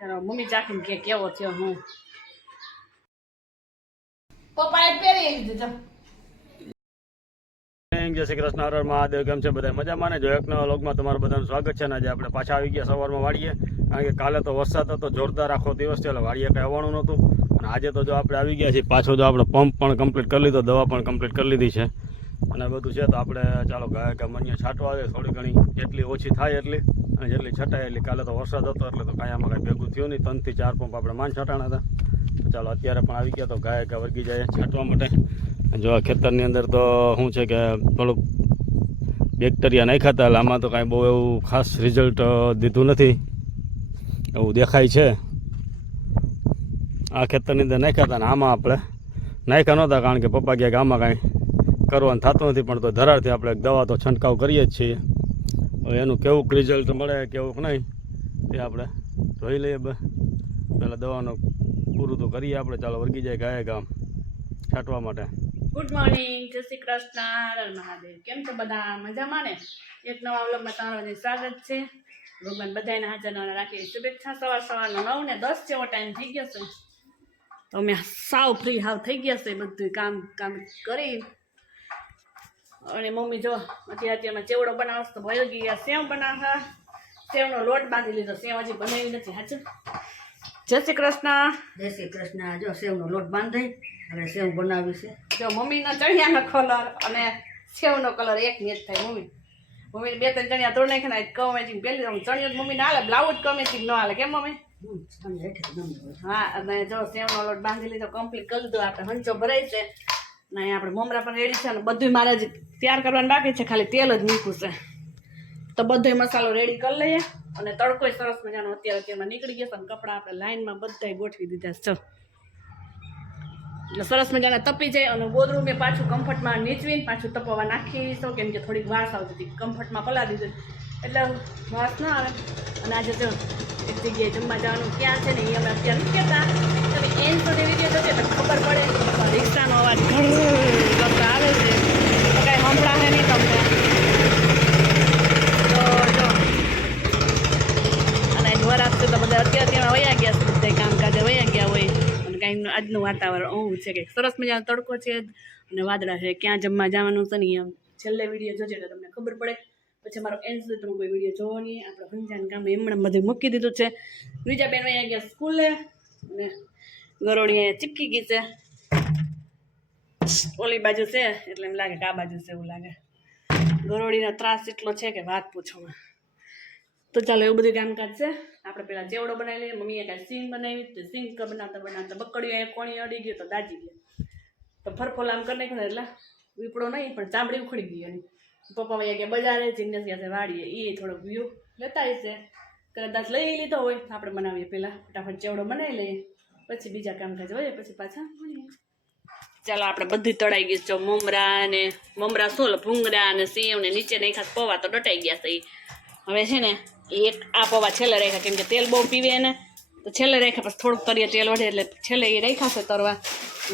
ચાલો મમ્મી ચાખીને કે કેવો થયો હું પપ્પાએ પહેરી દીધો જય શ્રી કૃષ્ણ હર હર મહાદેવ. કેમ છે બધા મજામાં ને? જો એક નવા વ્લોગમાં તમારું બધાનું સ્વાગત છે. ને આજે આપણે પાછા આવી ગયા સવારમાં વાડીએ, કારણ કે કાલે તો વરસાદ હતો જોરદાર, આખો દિવસ છે એટલે વાડીએ કંઈ આવવાનું નહોતું. અને આજે તો જો આપણે આવી ગયા છીએ, પાછો જો આપણે પંપ પણ કમ્પ્લીટ કરી લીધો, દવા પણ કમ્પ્લીટ કરી લીધી છે અને બધું છે. તો આપણે ચાલો ગાય કે મણીએ છાંટવા આવે, થોડી ઘણી જેટલી ઓછી થાય એટલી, અને જેટલી છટાય એટલી. કાલે તો વરસાદ હતો એટલે તો કાંઈ આમાં કાંઈ ભેગું થયું નહીં. 3 થી 4 પંપ આપણે માન છાંટાણા હતા. તો ચાલો અત્યારે પણ આવી ગયા તો ગાય કે વર્ગી જાય છાંટવા માટે. જો આ ખેતરની અંદર તો શું છે કે થોડુંક બેક્ટેરિયા નાખ્યા હતા, એટલે આમાં તો કાંઈ બહુ એવું ખાસ રિઝલ્ટ દીધું નથી એવું દેખાય છે. આ ખેતરની અંદર નાખ્યા હતા ને આમાં આપણે નાખ્યા નહોતા, કારણ કે પપ્પા કહે કે આમાં કાંઈ કરવાનું થતું નથી. પણ તો ધરારથી આપણે દવા તો છંટકાવ કરીએ જ છીએ. હવે એનું કેવું રિઝલ્ટ મળે કેવું નહીં તે આપણે જોઈ લઈએ. પહેલાં દવાનું પૂરું તો કરીએ આપણે. ચાલો વર્ગી જાય ગાય ગામ છાંટવા માટે. ગુડ મોર્નિંગ, જય શ્રી કૃષ્ણ, હર મહાદેવ. કેમ છો બધા? મજામાં ને? એક નવા વ્લોગમાં તમારું સ્વાગત છે. ભગવાન બધાને હાજર રાખી શુભેચ્છા. સવારનો 9 ને 10 જેવો ટાઈમ થઈ ગયો છે, તો અમે સાવ ફ્રી હાવ થઈ ગયા છે. બધું કામ કરી અને મમ્મી જો અત્યારમાં ચેવડો બનાવશે તો ભરી ગયા. સેવ બનાવતા, સેવનો લોટ બાંધી લીધો. સેવ હજી બનાવી નથી. હાચું? જય શ્રી કૃષ્ણ. જય શ્રી કૃષ્ણ. જો સેવનો લોટ બાંધી હવે સેવ બનાવી છે. જો મમ્મીનો ચણિયાનો કલર અને સેવનો કલર એક મેચ થાય. મમ્મી 2-3 ચણિયા તોડ નાખીને કમેચિંગ પહેલી ચણિયો મમ્મીને હાલે, બ્લાઉઝ કમેચિંગ ન હાલે. કેમ મમ્મી? હા, અને જો સેવનો લોટ બાંધી લીધો, કમ્પ્લીટ કરી લીધો. આપણે હંચો ભરાય છે ને અહીંયા આપણે મમરા પણ રેડી છે. અને બધું મારે જ તૈયાર કરવાનું બાકી છે, ખાલી તેલ જ મૂકવું છે. તો બધો મસાલો રેડી કરી લઈએ. અને તડકો સરસ મજાનો અત્યારમાં નીકળી ગયો છે. અને કપડાં આપણે લાઈનમાં બધા ગોઠવી દીધા છે. એટલે સરસ મજાના તપી જાય. અને ગોદરું મેં પાછું કમ્ફર્ટમાં નીચવીને પાછું તપવા નાખી દઈશું, કેમ કે થોડીક વાસ આવતી હતી. કમ્ફર્ટમાં પલા દીધું એટલે વાસ ના આવે. અને આજે જો એક જગ્યાએ જમવા જવાનું ક્યાં છે ને એ અમે અત્યારે નથી કહેતા. તમે એન સુધી વિડીયો જોશે તો ખબર પડે. રિક્ષાનો અવાજ ઘણું આવે છે, તો કાંઈ સંભળાશે નહીં તમને. તો જો અને ઘર આપતું તો બધા અત્યારે વયા ગયા છે, બધા કામકાજે વયા ગયા હોય. કાંઈ આજનું વાતાવરણ એવું છે કે સરસ મજાનો તડકો છે અને વાદળા છે. ક્યાં જમવા જવાનું છે ને અહીંયા છેલ્લે વિડીયો જોજે એટલે તમને ખબર પડે. પછી મારો એન્ડ સુધી તમે કોઈ વિડીયો જોવો નહીં. આપણે હંજાન કામ એમણે બધું મૂકી દીધું છે. બીજા બેન અહીંયા ગયા સ્કૂલે અને ગરોળી અહીંયા ચીપકી ગઈ છે. ઓલી બાજુ છે એટલે એમ લાગે કે આ બાજુ છે એવું લાગે. ગરોળીનો ત્રાસ એટલો છે કે વાત પૂછોમાં. તો ચાલો એવું બધું કામકાજ છે. આપણે પેલા ચેવડો બનાવી લઈએ. મમ્મીએ કાંઈ સિંગ બનાવી, તો સિંગ બનાવતા બકડીઓ કોણી અડી ગયો તો દાજી ગયો. તો ફરફોલ આમ કરી નાખ્યો એટલે વીપડો નહીં પણ ચામડી ઉખડી ગઈ. એની પપ્પા વયા ગયા બજારે, ચીનસ ગયા છે વાડીએ. એ થોડોક વ્યૂ લેતા છે. કદાચ લઈ લીધો હોય તો આપણે બનાવીએ. પહેલાં ફટાફટ ચેવડો બનાવી લઈએ, પછી બીજા કામકાજ હોય, પછી પાછા મળીએ. ચાલો આપણે બધી તળાઈ ગઈ છે. મમરા સોલ ભૂંગળા અને સેવ ને નીચે નહીં ખાસ પૌવા તો ડટાઈ ગયા છે. હવે છે ને એક આ પૌવા છેલ્લે રાખ્યા, કેમ કે તેલ બહુ પીવે એને, તો છેલ્લે રાખ્યા. પછી થોડુંક તરીએ તેલ વધે એટલે છેલ્લે એ રાખ્યા છે તરવા.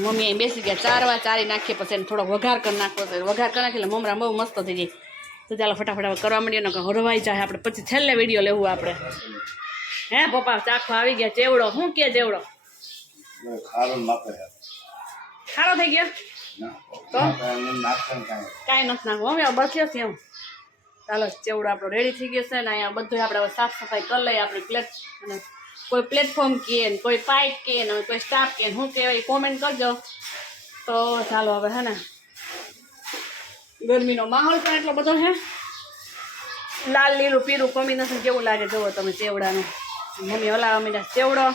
મમ્મી અહીં બેસી ગયા ચારી નાખીએ, પછી એને થોડોક વઘાર કરી નાખવો છે. વઘાર કરી નાખી એટલે મમરા બહુ મસ્ત થઈ જાય. તો ચાલો ફટાફટ કરવા માંડીએ ને હરવાઈ જાય આપણે. પછી છેલ્લે વિડીયો લેવું આપણે. હે પપ્પા ચાખવા આવી ગયા ચેવડો. શું કે ચેવડો ખારો થઈ ગયો તો કાંઈ નથી નાખવું. હવે બસ્યો છે એમ. ચાલો ચેવડો આપણો રેડી થઈ ગયો છે ને અહીંયા બધું આપણે સાફ સફાઈ કરી લઈએ. આપણી પ્લેટ અને કોઈ પ્લેટફોર્મ કહે ને કોઈ પાઇપ કહે ને કોઈ સ્ટાફ કહે શું કહેવાય કોમેન્ટ કરજો. તો ચાલો હવે હે ને ગરમીનો માહોલ પણ એટલો બધો છે. લાલ લીલું પીરું કોમ્બિનેશન કેવું લાગે જુઓ તમે ચેવડાનું. મમ્મી હલાવા મીઠા ચેવડો.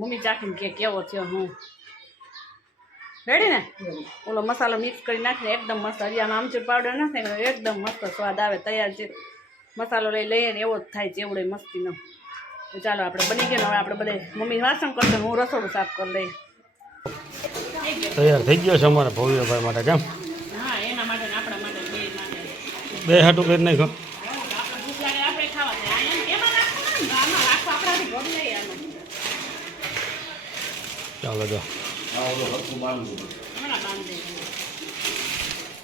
મમ્મી ચાખીને કે કેવો થયો હું રેડી ને. ઓલો મસાલો મિક્સ કરી નાખીને એકદમ મસ્ત. હરિયામાં આમચૂર પાવડર નાખે એકદમ મસ્ત સ્વાદ આવે. તૈયાર છે મસાલો લઈએ ને એવો જ થાય ચેવડો મસ્તીનો. તો ચાલો આપણે બની ગયો. હવે આપણે બધે મમ્મી વાસણ કરશે, હું રસોડું સાફ કરી લઈએ. તૈયાર થઈ ગયો છે અમારા ભવ્યભાઈ માટે. કેમ? હા, એના માટે ને આપણા માટે બે હાટું કરી નાખો. આપણે ખાવા ચાલો જો હમણાં બાંધી દઈએ.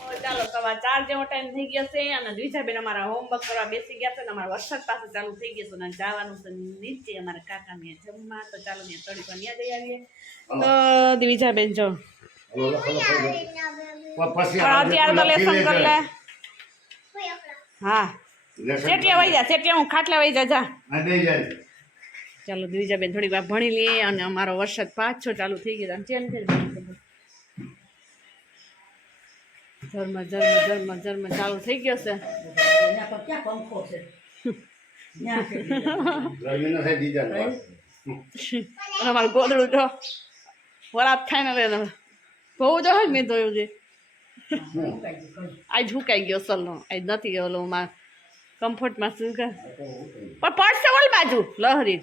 હવે ચાલો સવાર 4 જેવો ટાઈમ થઈ ગયો છે અને દ્વિજાબેન અમારા હોમવર્ક કરવા બેસી ગયા છે ને અમારા વરસાદ પાસે ચાલુ થઈ ગયો છે અને જવાનું છે નીચે અમારા કાકાને જમવા. તો ચાલો ત્યાં થોડીક વાર ત્યાં જઈ આવીએ. તો દ્વિજાબેન જો અત્યારે તો લેસન કરી લે. હા સેટિયા વહી જા, સેટિયા હું ખાટલે વહી જા. ચાલો દ્વિજાબેન થોડીક વાર ભણી લઈએ અને અમારો વરસાદ પાછો ચાલુ થઈ ગયો. ઝરમર ચાલુ થઈ ગયો છે. એના પર ક્યાં પંખો છે ત્યાં છે અને અમારું ગોદડું જો વરાપ થાય ને લે બહુ જો હોય મેં ધોયું છે. આજ હુકાઈ ગયો સલનો, આજ નથી ઓલો માં કમ્ફર્ટમાં શું કે પણ પડશે ઓલ બાજુ લહરી.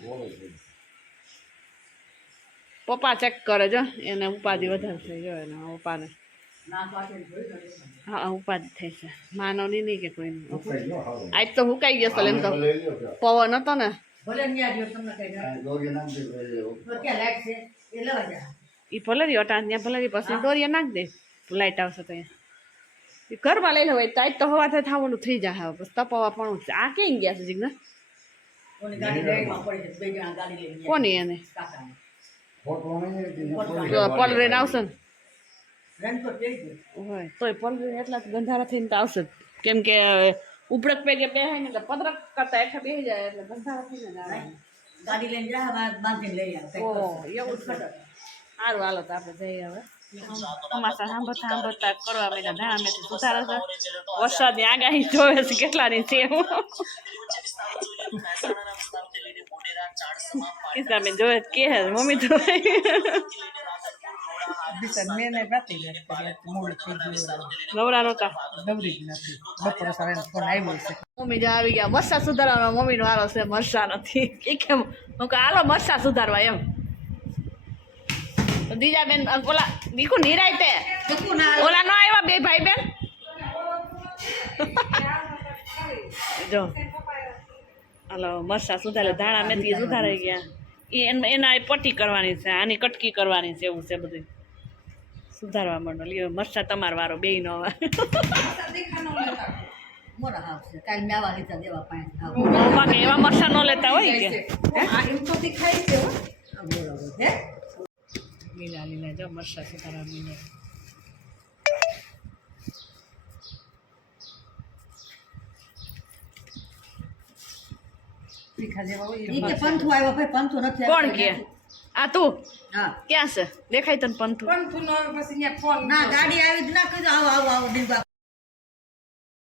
પપ્પા ચેક કરે જો એને ઉપાધિ વધારે થઈ ગયો એને પપ્પાને. હા ઉપાધિ થઈ છે માનવની નહીં કે કોઈની. આજ તો હુકાઈ ગયો સલ, એમ તો પવન હતો ને. ભલે ન્યા જો તમને કઈ ક્યાં લાઈટ છે એ લેવા જા. એ ભલે રહ્યો અટાણ ત્યાં ભલે પછી દોરીએ નાખ દે લાઈટ આવશે તો અહીંયા. એ ઘરમાં લઈ લેવાય તો આજ તો હવા થાય થવાનું થઈ જાય. હવે બસ તપાવવા પણ છે. આ ક્યાં ગયા છે જીગના? કોની ગાડી ગાડીમાં પડી છે, બે જણા ગાડી લઈને ગયા. કોની એને કાકાને પલરેન આવશે ને રણછોડ જઈ ગયો. હોય તોય પલરેન એટલા ગંધારા થઈને તો આવશે જ. કેમ કે ઉપડક પેગે બેહાય ને એટલે પદરક કરતા હેઠા બેસી જાય એટલે ગંધારા થઈને જ આવે. ગાડી લઈને જા બાંધીને લઈ આવે. ઓહ એવું છે. સારું હાલો તો આપણે જઈએ હવે. ચોમાસા સાંભળતા કરવા માંડ્યા. ધાણા મેથી સુધારે છે. વરસાદની આગાહી જોવે છે કેટલાની છે. કિસ્સાબેન જોવે કે મમ્મી તો નવરા નહોતા. મમ્મી જો આવી ગયા મરસા સુધારવાનો. મમ્મીનો વારો છે મરસા નથી. એ કેમ હું કહું હાલો મરસા સુધારવા એમ. દીજાબેન ઓલા દીકુ નિરાય તે ઓલા નો આવ્યા બે ભાઈ બેન. જો હાલો મરસા સુધારે ધાણા મેથી સુધારાઈ ગયા. એના પટ્ટી કરવાની છે, આની કટકી કરવાની છે. એવું છે બધું સુધારવા માંડો. લ્યો મરસા તમારો વારો બે નો મોટા હાવ છે કાલ મેવા લીધા દેવા પાંચ એવા મરસા ન લેતા હોય કે હે લીલા લીલા જો મરસા સુધારવા મીને. ઈ કે પંથુ આવ્યો ભાઈ પંથુ નથી કોણ કે આ તું હા ક્યાં છે દેખાય તને પંથુ? ના ગાડી આવી જ ના કીધું આવો આવો આવો દીવા.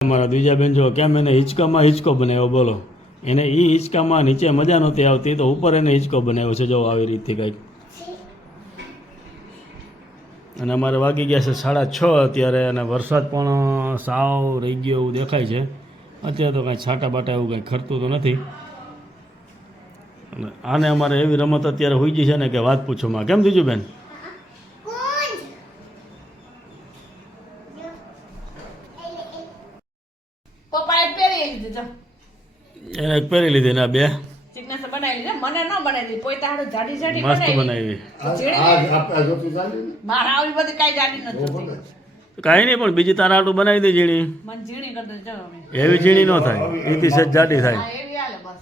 અમારા દ્વિજાબેન જો કેમ એને હિંચકામાં હિંચકો બનાવ્યો બોલો. એને એ હિંચકામાં નીચે મજા નહોતી આવતી તો ઉપર એને હિંચકો બનાવ્યો છે જો આવી રીતથી કંઈક. અને અમારે વાગી ગયા છે 6:30 અત્યારે અને વરસાદ પણ સાવ રહી ગયો એવું દેખાય છે. અત્યારે તો કાંઈ છાંટા બાટા એવું કાંઈ ખરતું તો નથી. અને આને અમારે એવી રમત અત્યારે હોઈ ગઈ છે ને કે વાત પૂછો માં. કેમ દીજુબેન? પપ્પાએ પહેરી લીધી જો એને એક પહેરી લીધી ને આ બે ચિકનાસે બનાવી લીધી. મને ન બનાવી પોઈતા હાડું જાડી જાડી મસ્ત બનાવી. મારા આવી બધી કાંઈ જાડી નથી જોતી. કાંઈ નહીં પણ બીજી તારા આટું બનાવી દે ઝીણી. મને ઝીણી કરતો જો અમે એવી ઝીણી ન થાય, એથી સેજ જાડી થાય. હા એવી હાલે બસ.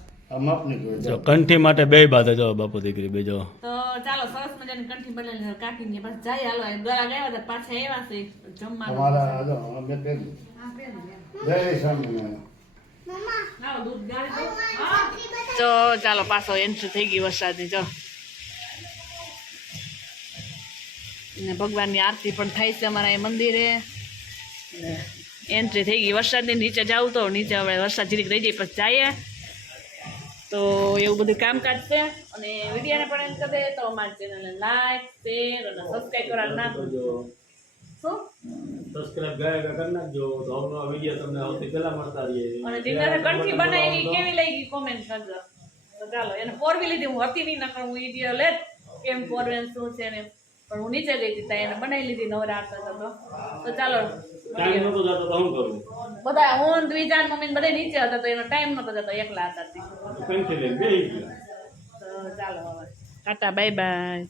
જો કંઠી માટે બે બાધે જો બાપુ દીકરી બે જો. તો ચાલો સરસ મજાની કંઠી બનાવી કાકીને બસ જાય હાલો ગળા ગયા હતા પાછા આવ્યા છે જમવાનું. તો ચાલો પાછો એન્ટ્રી થઈ ગઈ વરસાદની જો. ને ભગવાનની આરતી પણ થાય છે અમારા એ મંદિરે. એન્ટ્રી થઈ ગઈ વરસાદની. નીચે જાવ તો નીચે હવે વરસાદ જીરીક રહી જાય પછી જઈએ. તો એવું બધું કામકાજ છે. અને વિડીયોને પણ એમ કરી દે તો અમારી ચેનલને લાઈક શેર અને સબસ્ક્રાઈબ કરવાનું ના ભૂલજો. શું સબસ્ક્રાઇબ ગાયકા કરી નાખજો તો આવનો વિડિયો તમને સૌથી પહેલા મળતા રહીએ. અને જીગરે કંઠી બનાવી કેવી લાગી કોમેન્ટ કરજો. તો ચાલો એને પોરવી લીધી. હું હતી નહીં નકર હું વિડીયો લેત કેમ પોરવેન શું છે ને પણ હું નીચે ગઈ હતી ત્યાં એને બનાવી લીધી નવરાત્ર હતો. તો ચાલો ટાઈમ નતો જતો તો શું કરું? બધા હું દ્વિજાન મમ્મી બધા નીચે હતા તો એનો ટાઈમ નતો જતો એકલા હતા. કંઠી લઈને બેહી ગયા. તો ચાલો હવે ટાટા બાય બાય.